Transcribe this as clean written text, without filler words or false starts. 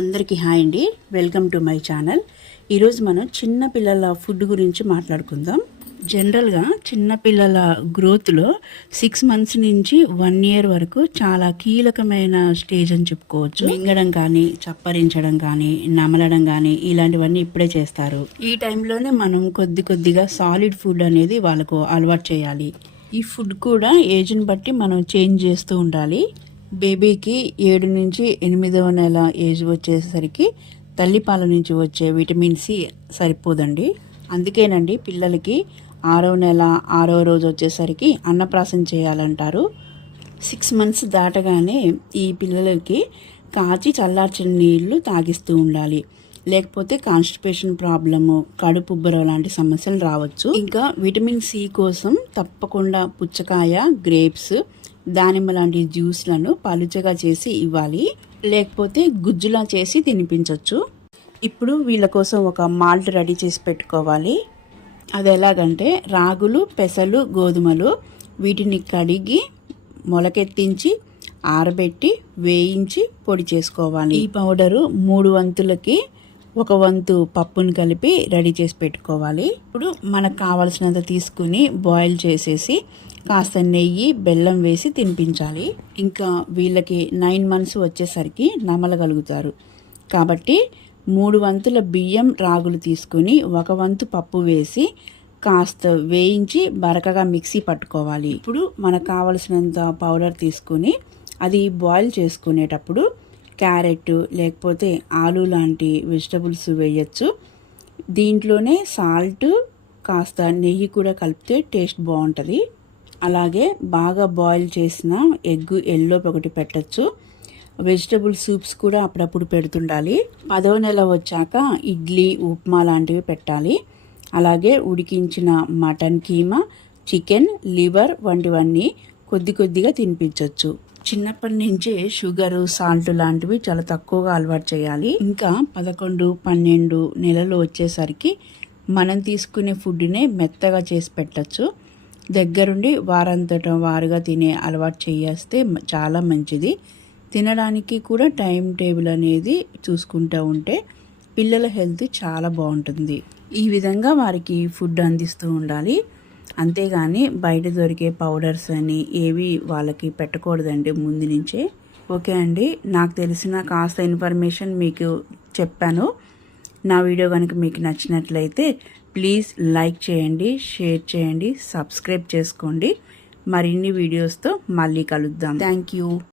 అందరికీ హాయ్ అండి. Welcome to my channel. ఈరోజు మనం చిన్న పిల్లల ఫుడ్ గురించి మాట్లాడుకుందాం. జనరల్గా చిన్నపిల్లల గ్రోత్లో 6 మంత్స్ నుంచి 1 ఇయర్ వరకు చాలా కీలకమైన స్టేజ్ అని చెప్పుకోవచ్చు. మింగడం కానీ, చప్పరించడం కానీ, నమలడం కానీ ఇలాంటివన్నీ ఇప్పుడే చేస్తారు. ఈ టైంలోనే మనం కొద్దిగా సాలిడ్ ఫుడ్ అనేది వాళ్ళకు అలవాటు చేయాలి. ఈ ఫుడ్ కూడా ఏజ్ని బట్టి మనం చేంజ్ చేస్తూ ఉండాలి. బేబీకి 7 నుంచి 8వ నెల ఏజ్ వచ్చేసరికి తల్లిపాల నుంచి వచ్చే విటమిన్ సి సరిపోదండి. అందుకేనండి పిల్లలకి 6వ నెల 6వ రోజు వచ్చేసరికి అన్నప్రాసం చేయాలంటారు. 6 మంత్స్ దాటగానే ఈ పిల్లలకి కాచి చల్లార్చిన నీళ్లు తాగిస్తూ ఉండాలి. లేకపోతే కాన్స్టిపేషన్ ప్రాబ్లము, కడుపు ఉబ్బరం లాంటి సమస్యలు రావచ్చు. ఇంకా విటమిన్ సి కోసం తప్పకుండా పుచ్చకాయ, గ్రేప్స్, దానిమ్మ లాంటి జ్యూస్లను పలుచగా చేసి ఇవ్వాలి. లేకపోతే గుజ్జులా చేసి తినిపించవచ్చు. ఇప్పుడు వీళ్ళ కోసం ఒక మాల్ట్ రెడీ చేసి పెట్టుకోవాలి. అది ఎలాగంటే రాగులు, పెసలు, గోధుమలు వీటిని కడిగి మొలకెత్తించి ఆరబెట్టి వేయించి పొడి చేసుకోవాలి. ఈ పౌడరు 3 వంతులకి 1 వంతు పప్పుని కలిపి రెడీ చేసి పెట్టుకోవాలి. ఇప్పుడు మనకు కావాల్సినంత తీసుకుని బాయిల్ చేసేసి కాస్త నెయ్యి, బెల్లం వేసి తినిపించాలి. ఇంకా వీళ్ళకి 9 మంత్స్ వచ్చేసరికి నమలగలుగుతారు. కాబట్టి 3 వంతుల బియ్యం, రాగులు తీసుకుని 1 వంతు పప్పు వేసి కాస్త వేయించి బరకగా మిక్సీ పట్టుకోవాలి. ఇప్పుడు మనకు కావలసినంత పౌడర్ తీసుకుని అది బాయిల్ చేసుకునేటప్పుడు క్యారెట్ లేకపోతే ఆలు లాంటి వెజిటబుల్స్ వేయచ్చు. దీంట్లోనే సాల్ట్, కాస్త నెయ్యి కూడా కలిపితే టేస్ట్ బాగుంటుంది. అలాగే బాగా బాయిల్ చేసిన ఎగ్ ఎల్లో ఒకటి పెట్టచ్చు. వెజిటబుల్ సూప్స్ కూడా అప్పుడప్పుడు పెడుతుండాలి. 10వ నెల వచ్చాక ఇడ్లీ, ఉప్మా లాంటివి పెట్టాలి. అలాగే ఉడికించిన మటన్ కీమా, చికెన్, లివర్ వంటివన్నీ కొద్దిగా తినిపించవచ్చు. చిన్నప్పటి నుంచే షుగరు, సాల్ట్ లాంటివి చాలా తక్కువగా అలవాటు చేయాలి. ఇంకా 11, 12 నెలలు వచ్చేసరికి మనం తీసుకునే ఫుడ్నే మెత్తగా చేసి పెట్టచ్చు. దగ్గరుండి వారంతటం వారుగా తినే అలవాటు చేస్తే చాలా మంచిది. తినడానికి కూడా టైం టేబుల్ అనేది చూసుకుంటూ ఉంటే పిల్లల హెల్త్ చాలా బాగుంటుంది. ఈ విధంగా వారికి ఫుడ్ అందిస్తూ ఉండాలి. అంతేగాని బయట దొరికే పౌడర్స్ అని ఏవి వాళ్ళకి పెట్టకూడదండి ముందు నుంచే. ఓకే అండి, నాకు తెలిసిన కాస్త ఇన్ఫర్మేషన్ మీకు చెప్పాను. నా వీడియో కనుక మీకు నచ్చినట్లయితే ప్లీజ్ లైక్ చేయండి, షేర్ చేయండి, సబ్స్క్రైబ్ చేసుకోండి. మరిన్ని వీడియోస్తో మళ్ళీ కలుద్దాం. Thank you.